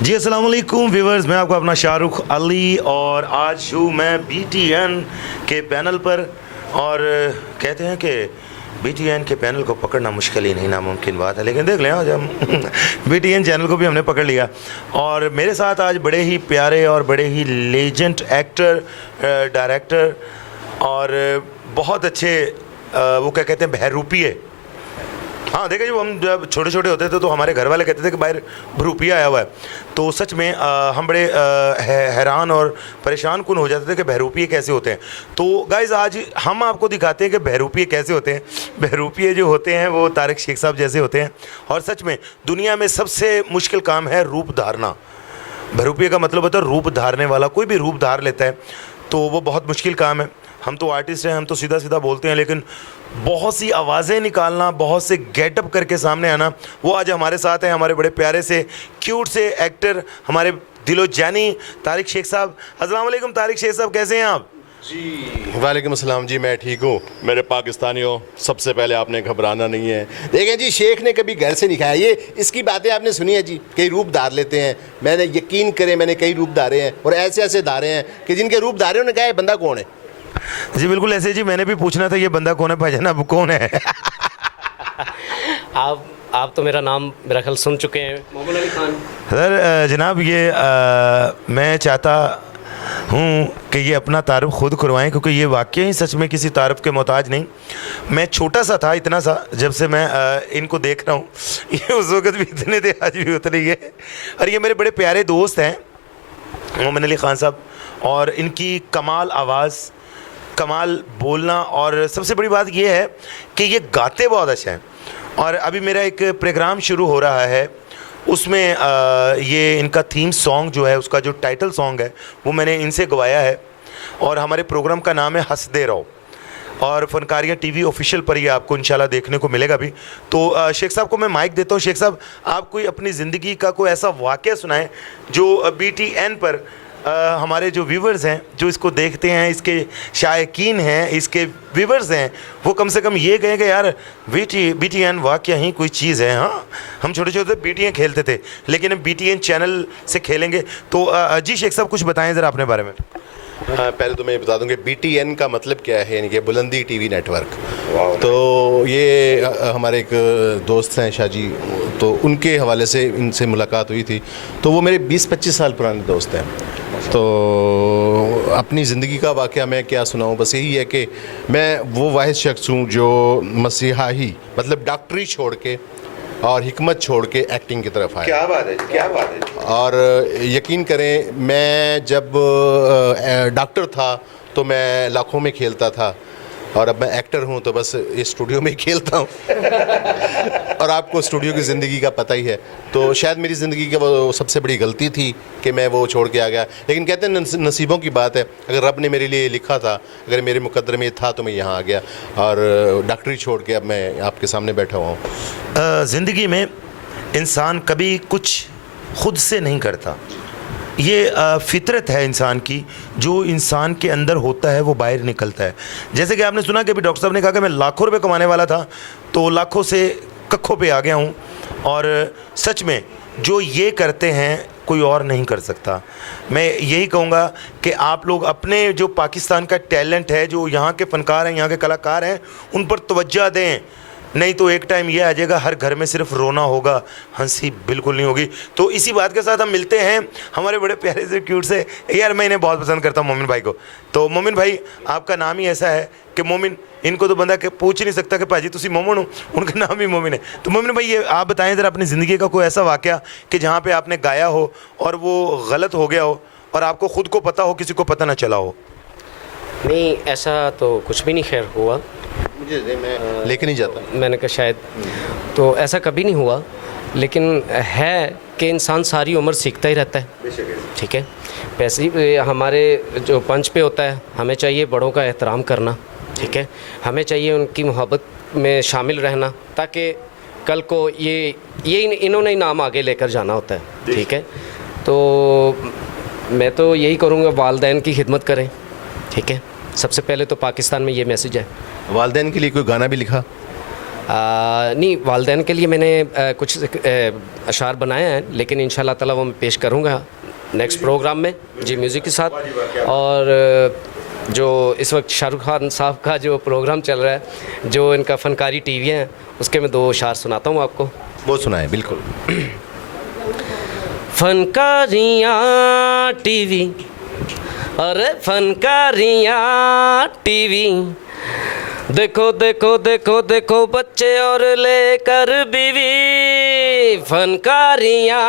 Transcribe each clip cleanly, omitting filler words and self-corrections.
जी अस्सलाम वालेकुम व्यूवर्स, मैं आपका अपना शाहरुख अली और आज हूँ मैं BTN के पैनल पर। और कहते हैं कि BTN के पैनल को पकड़ना मुश्किल ही नहीं नामुमकिन बात है, लेकिन देख लें आज हम BTN चैनल को भी हमने पकड़ लिया। और मेरे साथ आज बड़े ही प्यारे और बड़े ही लेजेंड एक्टर, डायरेक्टर और बहुत अच्छे वो क्या कहते हैं बहरूपिये। हाँ देखिए, जब हम छोटे छोटे होते थे तो हमारे घर वाले कहते थे कि बाहर भरूपिया आया हुआ है, तो सच में हम बड़े हैरान और परेशान कुन हो जाते थे कि बहरूपिये कैसे होते हैं। तो गाइज़ आज हम आपको दिखाते हैं कि बहरूपिये कैसे होते हैं। बहरूपिये जो होते हैं वो तारिक शेख साहब जैसे होते हैं। और सच में दुनिया में सबसे मुश्किल काम है रूप धारना। बहरूपिये का मतलब होता है रूप धारने वाला। कोई भी रूप धार लेता है तो वो बहुत मुश्किल काम है। हम तो आर्टिस्ट हैं, हम तो सीधा सीधा बोलते हैं, लेकिन बहुत सी आवाज़ें निकालना, बहुत से गेटअप करके सामने आना, वो आज हमारे साथ हैं। हमारे बड़े प्यारे से क्यूट से एक्टर, हमारे दिलो जानी तारिक शेख साहब। अस्सलाम वालेकुम तारिक शेख साहब, कैसे हैं आप? जी वालेकुम अस्सलाम जी, मैं ठीक हूँ। मेरे पाकिस्तानियों, सबसे पहले आपने घबराना नहीं है। देखें जी, शेख ने कभी घर से नहीं खाया। ये इसकी बातें आपने सुनी है जी, कई रूप धार लेते हैं। मैंने यकीन करें, मैंने कई रूप धारे हैं और ऐसे ऐसे धारे हैं कि जिनके रूप धारे उन्होंने कहा है बंदा कौन है। जी बिल्कुल ऐसे जी, मैंने भी पूछना था ये बंदा कौन है भाईजान, अब कौन है? आप तो मेरा नाम मेरा ख्याल सुन चुके हैं, मोमिन अली खान। सर जनाब ये मैं चाहता हूँ कि ये अपना तारुफ खुद करवाएं, क्योंकि ये वाकई ही सच में किसी तारुफ के मोहताज नहीं। मैं छोटा सा था, इतना सा, जब से मैं इनको देख रहा हूँ। ये उस वक्त भी इतने थे, आज भी उतने ही है। और ये मेरे बड़े प्यारे दोस्त हैं मोमिन अली ख़ान साहब, और इनकी कमाल आवाज़, कमाल बोलना, और सबसे बड़ी बात ये है कि ये गाते बहुत अच्छा हैं। और अभी मेरा एक प्रोग्राम शुरू हो रहा है, उसमें ये इनका थीम सॉन्ग जो है, उसका जो टाइटल सॉन्ग है वो मैंने इनसे गवाया है। और हमारे प्रोग्राम का नाम है हंसदे रहो, और फनकारियाँ TV ऑफिशियल पर ये आपको इंशाल्लाह देखने को मिलेगा भी। तो शेख साहब को मैं माइक देता हूँ। शेख साहब, आप कोई अपनी ज़िंदगी का कोई ऐसा वाक़या सुनाएं जो BTN पर हमारे जो व्यूवर्स हैं, जो इसको देखते हैं, इसके शायकीन हैं, इसके व्यूवर्स हैं, वो कम से कम ये कहें कि यार BTN वाकई ही कोई चीज़ है। हाँ, हम छोटे छोटे BTN खेलते थे, लेकिन अब BTN चैनल से खेलेंगे। तो जी शेख साहब कुछ बताएं ज़रा अपने बारे में। हाँ, पहले तो मैं बता दूं कि BTN का मतलब क्या है, यानी कि बुलंदी TV नेटवर्क। तो ये हमारे एक दोस्त हैं शाह जी, तो उनके हवाले से इनसे मुलाकात हुई थी। तो वो मेरे 20-25 साल पुराने दोस्त हैं। तो अपनी ज़िंदगी का वाक़या मैं क्या सुनाऊं, बस यही है कि मैं वो वाहिद शख्स हूँ जो मसीहाही मतलब डॉक्टरी छोड़ के और हिकमत छोड़ के एक्टिंग की तरफ आया। क्या बात है, क्या बात है। और यकीन करें, मैं जब डॉक्टर था तो मैं लाखों में खेलता था, और अब मैं एक्टर हूं तो बस इस स्टूडियो में ही खेलता हूं। और आपको स्टूडियो की ज़िंदगी का पता ही है। तो शायद मेरी ज़िंदगी की वो सबसे बड़ी गलती थी कि मैं वो छोड़ के आ गया। लेकिन कहते हैं नसीबों की बात है, अगर रब ने मेरे लिए लिखा था, अगर मेरे मुकद्दर में था, तो मैं यहाँ आ गया और डॉक्टरी छोड़ के अब मैं आपके सामने बैठा हुआ हूँ। ज़िंदगी में इंसान कभी कुछ खुद से नहीं करता। ये फितरत है इंसान की, जो इंसान के अंदर होता है वो बाहर निकलता है। जैसे कि आपने सुना कि अभी डॉक्टर साहब ने कहा कि मैं लाखों रुपए कमाने वाला था, तो लाखों से कखों पे आ गया हूँ। और सच में जो ये करते हैं कोई और नहीं कर सकता। मैं यही कहूँगा कि आप लोग अपने जो पाकिस्तान का टैलेंट है, जो यहाँ के फ़नकार हैं, यहाँ के कलाकार हैं, उन पर तवज्जो दें, नहीं तो एक टाइम ये आ जाएगा हर घर में सिर्फ रोना होगा, हंसी बिल्कुल नहीं होगी। तो इसी बात के साथ हम मिलते हैं हमारे बड़े प्यारे से क्यूट से, यार मैं इन्हें बहुत पसंद करता हूँ, मोमिन भाई को। तो मोमिन भाई, आपका नाम ही ऐसा है कि मोमिन, इनको तो बंदा पूछ ही नहीं सकता कि भाजी तुसी मोमिन हो, उनका नाम ही मोमिन है। तो मोमिन भाई, ये आप बताएं ज़रा अपनी ज़िंदगी का कोई ऐसा वाक़या कि जहाँ पर आपने गाया हो और वो गलत हो गया हो और आपको ख़ुद को पता हो, किसी को पता ना चला हो। नहीं, ऐसा तो कुछ भी नहीं खैर हुआ। मुझे मैं लेके नहीं जाता, मैंने कहा शायद, तो ऐसा कभी नहीं हुआ। लेकिन है कि इंसान सारी उम्र सीखता ही रहता है। ठीक है, वैसे ही हमारे जो पंच पे होता है, हमें चाहिए बड़ों का एहतराम करना। ठीक है, हमें चाहिए उनकी मोहब्बत में शामिल रहना, ताकि कल को ये इन्होंने ही नाम आगे लेकर जाना होता है। ठीक है, तो मैं तो यही करूँगा, वालिदैन की खिदमत करें। ठीक है, सबसे पहले तो पाकिस्तान में ये मैसेज है। वालिदैन के लिए कोई गाना भी लिखा? नहीं, वालिदैन के लिए मैंने कुछ अशार बनाए हैं, लेकिन इंशाल्लाह ताला वो मैं पेश करूँगा नेक्स्ट प्रोग्राम में जी, म्यूज़िक के साथ। और जो इस वक्त शाहरुख खान साहब का जो प्रोग्राम चल रहा है, जो इनका फनकारी टीवी है, उसके मैं 2 अशार सुनाता हूँ आपको। वो सुनाए बिल्कुल। फनकारियाँ टीवी, अरे फनकारियाँ टीवी, देखो देखो देखो देखो बच्चे और लेकर बीवी, फनकारियाँ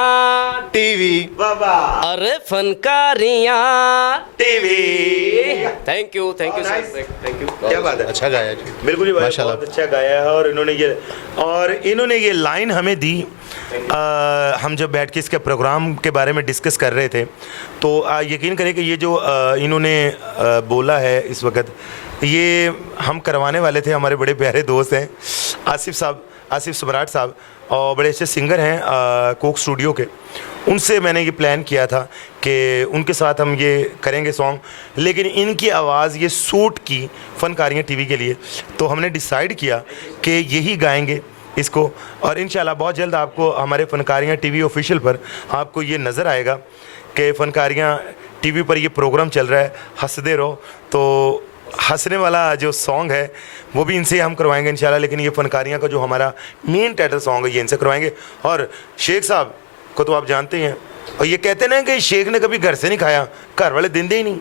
टीवी बाबा अरे फनकारियाँ TV. Thank you sir, thank you. क्या बात है, अच्छा गाया जी। बिल्कुल जी भाई, माशाल्लाह। बहुत अच्छा गाया है। और इन्होंने ये लाइन हमें दी। हम जब बैठ के इसके प्रोग्राम के बारे में डिस्कस कर रहे थे, तो यकीन करें कि ये जो इन्होंने बोला है इस वक्त, ये हम करवाने वाले थे। हमारे बड़े प्यारे दोस्त हैं आसिफ साहब, आसिफ सम्राट साहब, और बड़े अच्छे सिंगर हैं कोक स्टूडियो के। उनसे मैंने ये प्लान किया था कि उनके साथ हम ये करेंगे सॉन्ग, लेकिन इनकी आवाज़ ये सूट की फ़नकारियाँ टीवी के लिए, तो हमने डिसाइड किया कि यही गाएंगे इसको। और इंशाल्लाह बहुत जल्द आपको हमारे फ़नकारियाँ टीवी ऑफिशियल पर आपको ये नज़र आएगा कि फ़नकारियाँ टीवी पर ये प्रोग्राम चल रहा है, हंसदे रहो। तो हंसने वाला जो सॉन्ग है वो भी इनसे हम करवाएंगे इंशाल्लाह, लेकिन ये फ़नकारियाँ का जो हमारा मेन टाइटल सॉन्ग है ये इनसे करवाएंगे। और शेख साहब को तो आप जानते हैं, और ये कहते ना कि शेख ने कभी घर से नहीं खाया, घर वाले देंदे ही नहीं,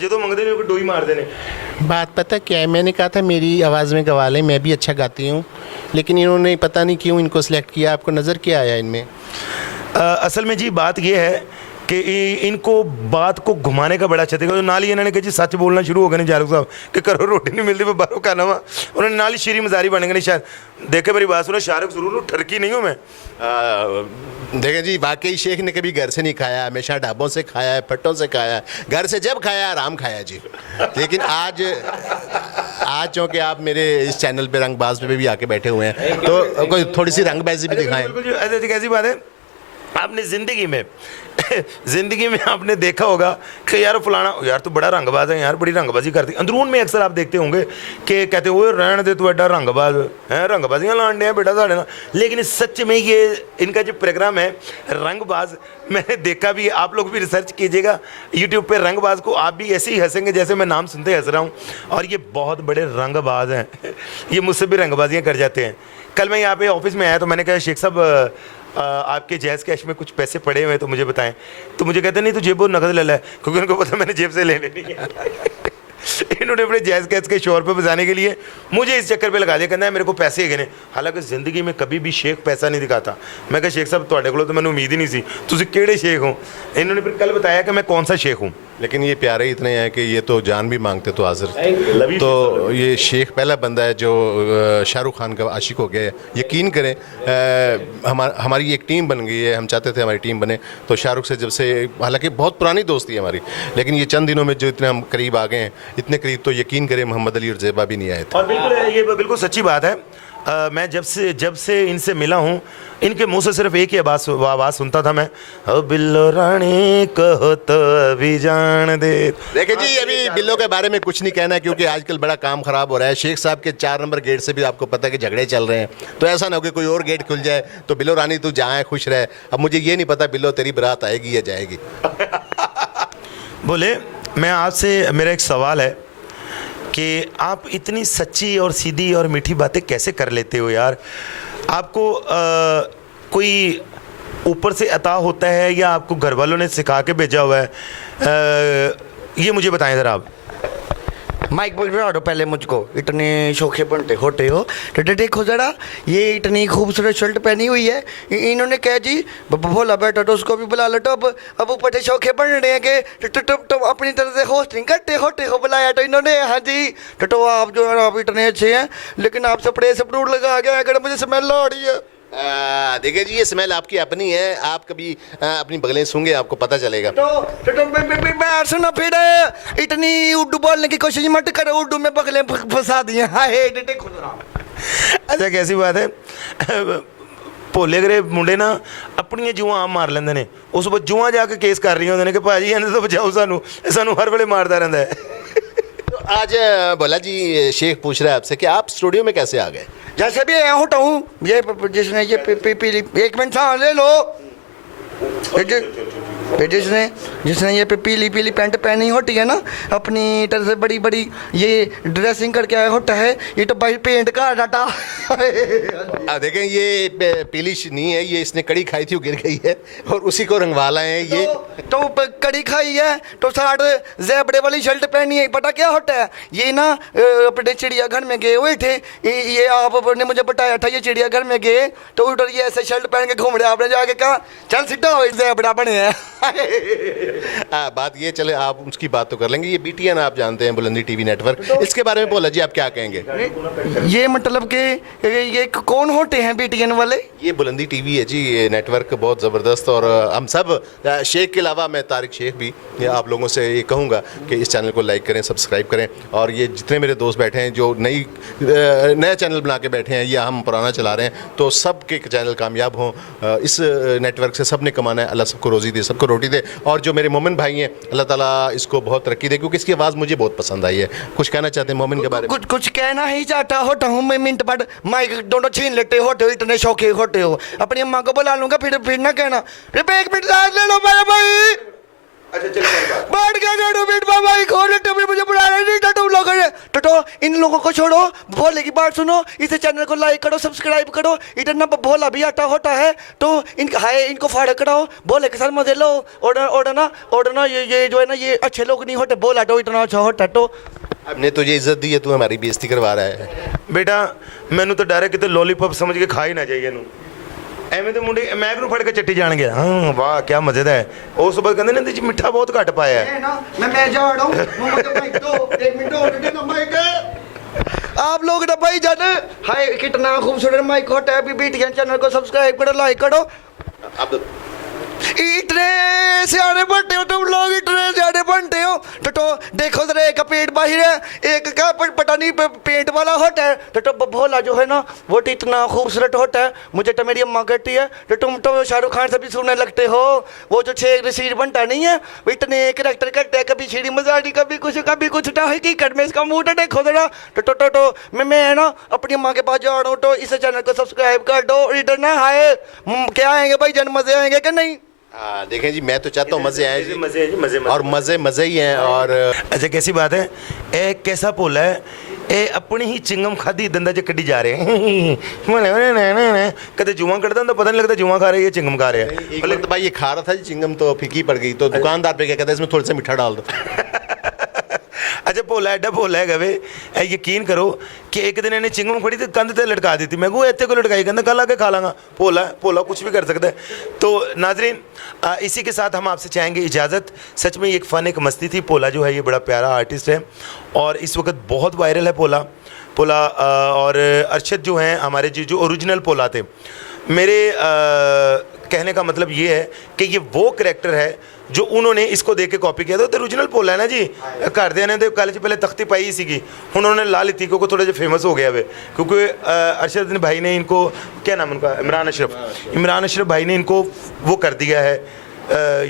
जो तो मंगते नहीं डोई मार देने। बात पता क्या है, मैंने कहा था मेरी आवाज़ में गवा लें, मैं भी अच्छा गाती हूँ, लेकिन इन्होंने पता नहीं क्यों इनको सिलेक्ट किया। आपको नज़र क्या आया इनमें? असल में जी बात ये है कि इनको बात को घुमाने का बड़ा अच्छा तरीका। नाल ही इन्होंने कहा जी सच बोलना शुरू हो गए शाहरुख साहब कि करो रोटी नहीं मिलती, बाहरों खाना वा। उन्होंने नाल ही शीरी मजारी बनेंगे नहीं शायद। देखे मेरी बात सुनो, शाहरुख जरूर ठरकी नहीं हूँ मैं। देखें जी, वाकई शेख ने कभी घर से नहीं खाया, हमेशा ढाबों से खाया है, पट्टों से खाया है। घर से जब खाया आराम खाया जी। लेकिन आज चूँकि आप मेरे इस चैनल पे रंगबाज पे भी आके बैठे हुए हैं, तो कोई थोड़ी सी रंगबाजी भी दिखाएं। बिल्कुल ऐसी कैसी बात है, आपने ज़िंदगी में आपने देखा होगा कि यार फलाना यार तो बड़ा रंगबाज है यार, बड़ी रंगबाजी करती। अंदरून में अक्सर आप देखते होंगे कि कहते हुए रहने दे तू एडा रंगबाज है, रंगबाजियाँ लान डे बेटा साढ़े ना। लेकिन सच में ये इनका जो प्रोग्राम है रंगबाज, मैंने देखा भी, आप लोग भी रिसर्च कीजिएगा यूट्यूब पे। रंगबाज को आप भी ऐसे ही हंसेंगे जैसे मैं नाम सुनते हंस रहा हूँ। और ये बहुत बड़े रंगबाज हैं, ये मुझसे भी रंगबाजियाँ कर जाते हैं। कल मैं यहाँ पे ऑफिस में आया तो मैंने कहा शेख साहब आपके जैज़ कैश में कुछ पैसे पड़े हुए हैं तो मुझे बताएं। तो मुझे कहते नहीं, तो जेब नकद ले ला है, क्योंकि उनको पता मैंने जेब से लेने नहीं है। इन्होंने अपने जैज़ कैश के शोर पे बजाने के लिए मुझे इस चक्कर पे लगा दिया, कहना है मेरे को पैसे है। हालांकि ज़िंदगी में कभी भी शेख पैसा नहीं दिखाता। मैं कहा शेख साहब तुहाडे को तो मैंने उम्मीद ही नहीं सी, तुसी केड़े शेख हो। इन्होंने फिर कल बताया कि मैं कौन सा शेख हूँ। लेकिन ये प्यारे ही इतने हैं कि ये तो जान भी मांगते तो हाजिर। तो ये शेख पहला बंदा है जो शाहरुख खान का आशिक हो गया है। यकीन करें हमारी एक टीम बन गई है, हम चाहते थे हमारी टीम बने। तो शाहरुख से जब से, हालांकि बहुत पुरानी दोस्ती है हमारी, लेकिन ये चंद दिनों में जो इतने हम करीब आ गए हैं, इतने करीब तो यकीन करें मोहम्मद अली और ज़ेबा भी नहीं आए थे। और बिल्कुल ये बिल्कुल सच्ची बात है। मैं जब से इनसे मिला हूँ, इनके मुंह से सिर्फ एक ही आवाज़ सुनता था मैं, ओ बिल्लो रानी कहो तो अभी जान दे। देखिए जी, अभी बिल्लो के बारे में कुछ नहीं कहना है, क्योंकि आजकल बड़ा काम ख़राब हो रहा है। शेख साहब के 4 नंबर गेट से भी आपको पता है कि झगड़े चल रहे हैं। तो ऐसा ना हो कि कोई और गेट खुल जाए तो बिल्लो रानी तू जहाँ खुश रहे। अब मुझे ये नहीं पता बिल्लो तेरी बारात आएगी या जाएगी। बोले मैं आपसे, मेरा एक सवाल है कि आप इतनी सच्ची और सीधी और मीठी बातें कैसे कर लेते हो यार? आपको कोई ऊपर से अता होता है या आपको घर वालों ने सिखा के भेजा हुआ है? ये मुझे बताएं ज़रा आप। माइक बोल रहा हो पहले मुझको, इतने शौखे बनते होते हो तो देखो जरा, ये इतनी खूबसूरत शर्ट पहनी हुई है। इन्होंने कहा जी बोला बेटा तो उसको भी बुला लो। तो अब ऊपर से शौखे बन रहे हैं कि तो अपनी तरह से होस्टिंग करते होते हो बुलाया तो इन्होंने। हाँ जी, तो आप जो है आप इतने अच्छे हैं, लेकिन आप स्प्रे स्प्रूट लगा गया अगर मुझे स्मेल आ रही है। देखिए जी, ये स्मेल आपकी अपनी है, आप कभी अपनी बगलें सूंघे आपको पता चलेगा। तो मैं सुनो, फिर इतनी उर्दू बोलने की कोशिश मत करो, उर्दू में बगलें फंसा दिए। अच्छा कैसी बात है, भोले गरे मुंडे ना अपनी जुआं आप मार लेंदे ने, उस जुआं जाके केस कर रही होंदे ने कि भाजी इन्हें तो बचाओ, सानू हर वेले मारदा रहिंदा है। आज बोला जी शेख पूछ रहा है आपसे कि आप स्टूडियो में कैसे आ गए? जैसे भी आया होता हूँ ये जिसने ये पीली एक मिनट सांस ले लो फिर जिसने ये पीली पीली पैंट पहनी होती है ना अपनी तरह से बड़ी बड़ी ये ड्रेसिंग करके आया होता है ये तो भाई पेंट का डाटा देखें ये पीली नहीं है, ये इसने कड़ी खाई थी वो गिर गई है और उसी को रंगवाला है ये। तो कड़ी खाई है तो साथ जैबड़े वाली शर्ट पहनी है। पता क्या होता है ये ना अपने चिड़ियाघर में गए हुए थे, ये आपने मुझे बताया था ये चिड़ियाघर में गए तो उधर ये ऐसे शर्ट पहन के घूम रहे, आपने जाके कहा चल सीधा हो जैबड़ा बने हैं। बात ये चले आप उसकी बात तो कर लेंगे। ये BTN आप जानते हैं बुलंदी टीवी नेटवर्क, इसके बारे में बोला जी आप क्या कहेंगे? ये मतलब कि ये कौन होते हैं BTN वाले? ये बुलंदी टीवी है जी, ये नेटवर्क बहुत ज़बरदस्त और हम सब शेख के अलावा मैं तारिक शेख भी आप लोगों से ये कहूँगा कि इस चैनल को लाइक करें, सब्सक्राइब करें और ये जितने मेरे दोस्त बैठे हैं जो नया चैनल बना के बैठे हैं या हम पुराना चला रहे हैं तो सब के चैनल कामयाब हों। इस नेटवर्क से सब ने कमाना है, अल्लाह सबको रोज़ी दे, सबको रोटी दे। और जो मेरे मोमिन भाई हैं अल्लाह ताला इसको बहुत तरक्की दे क्योंकि इसकी आवाज़ मुझे बहुत पसंद आई है। कुछ कहना चाहते हैं मोमिन के बारे में? कुछ कहना ही चाहता होता हूँ मैं, मिनट बाद माइक दोनों छीन लेते होते हो, इतने शौकी होते हो। अपनी अम्मा को बुला लूंगा फिर ना कहना एक मिनट साथ ले लो मेरे भाई। अच्छा चलिए बैठ गया गाड़ो मिनट भाई खोल लेते मुझे बुलाना नहीं था तुम लोगों ने। तो इन लोगों को छोड़ो, भोले की बात सुनो, इस चैनल को लाइक करो, सब्सक्राइब करो। इतना भोला भी आता होता है तो इनको फाड़ कराओ, भोले के साथ मजे लो। और ना ये जो है ना ये अच्छे लोग नहीं होते, भोला तो इतना अच्छा होता तो। हमने तुझे इज्जत दी है, तू हमारी बेइज्जती करवा रहा है। बेटा मैनू तो डर है किते लॉलीपॉप समझ के खा ही ना जाइए ਇਹਨੂੰ ਐਵੇਂ ਤੇ ਮੁੰਡੇ ਮੈਗ ਨੂੰ ਫੜ ਕੇ ਚੱਟੀ ਜਾਣਗੇ। ਹਾਂ ਵਾਹ ਕੀ ਮਜ਼ੇਦਾਰ ਹੈ। ਉਸ ਤੋਂ ਬਾਅਦ ਕਹਿੰਦੇ ਨੇ ਇਹਦੇ ਚ ਮਿੱਠਾ ਬਹੁਤ ਘੱਟ ਪਾਇਆ ਹੈ। मैं जा रहा हूँ एक मिनट माइक आप लोग ना भाई जाने हाय कितना खूबसूरत माइक होता है। BTN चैनल को सब्सक्राइब करो, लाइक करो। अब इतने सियाने बनते हो तुम लोग, इतने सियाने बनते हो तो देखो जरा एक पेट बाहर है एक का पता नहीं पेंट वाला होता है तो भोला जो है ना वो तो इतना खूबसूरत होता है। मुझे तो मेरी अम्मा कहती है तो तुम तो शाहरुख खान से भी सुनने लगते हो। वो जो छह सीढ़ी बनता नहीं है वो इतने करेक्टर करते हैं, कभी सीढ़ी मजाड़ी कभी कुछ तो हकीकत में इसका मुंह तो देखो जरा। तो मैं है ना अपनी अम्मा के पास जा रहा हूँ तो इस चैनल को सब्सक्राइब कर दो। इधर ना हाय क्या आएंगे भाई जन मजे आएंगे कि नहीं? देखें जी मैं तो चाहता हूँ मज़े आए जी, मजे हैं जी मजे और मज़े ही हैं। और अच्छा कैसी बात है, ए कैसा भोला है ए अपनी ही चिंगम खादी दंदा च कड्डी जा रहे हैं। कदे जुआ कटता तो पता नहीं लगता जुआ खा रहे हैं चिंगम खा रहे हैं। एक वक्त भाई ये खा रहा था जी चिंगम तो फीकी पड़ गई तो दुकानदार पे क्या कहता है इसमें थोड़ा सा मीठा डाल दो। अच्छा भोला एडा भोला है गवे ए यकीन करो कि एक दिन इन्हें चिंगम खड़ी तो कंध ते लटका दी थी। मैं को इतने को लटकाई कहता कल आके खा लाँगा। भोला कुछ भी कर सकता है। तो नाजरीन इसी के साथ हम आपसे चाहेंगे इजाज़त। सच में एक फ़न एक मस्ती थी। भोला जो है ये बड़ा प्यारा आर्टिस्ट है और इस वक्त बहुत वायरल है भोला। और अरशद जो हैं हमारे जो ओरिजिनल भोला थे। मेरे कहने का मतलब ये है कि ये वो करैक्टर है जो उन्होंने इसको देख के कॉपी किया था। तो ओरिजिनल भोला है ना जी। घरदे ने तो कल पहले तख्ती पाई ही सी, उन्होंने ला ली थी क्योंकि थोड़ा जो फेमस हो गया वे क्योंकि अरशद भाई ने इनको क्या नाम उनका इमरान अशरफ भाई ने इनको वो कर दिया है,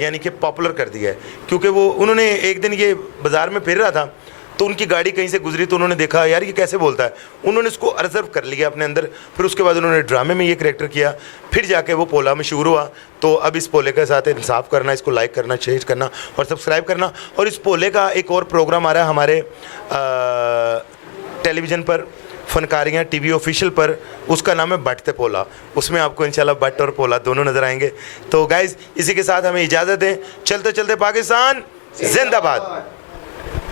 यानी कि पॉपुलर कर दिया है। क्योंकि वो उन्होंने एक दिन ये बाज़ार में फिर रहा था तो उनकी गाड़ी कहीं से गुजरी तो उन्होंने देखा यार ये कैसे बोलता है, उन्होंने उसको ऑब्जर्व कर लिया अपने अंदर। फिर उसके बाद उन्होंने ड्रामे में ये करैक्टर किया, फिर जाके वो पोला मशहूर हुआ। तो अब इस पोले के साथ इंसाफ करना, इसको लाइक करना, शेयर करना और सब्सक्राइब करना। और इस पोले का एक और प्रोग्राम आ रहा है हमारे टेलीविज़न पर, फनकारियाँ TV ऑफिशियल पर, उसका नाम है बट ते पोला। उसमें आपको इंशाल्लाह बट और पोला दोनों नज़र आएंगे। तो गाइज़ इसी के साथ हमें इजाज़त दें। चलते चलते पाकिस्तान जिंदाबाद।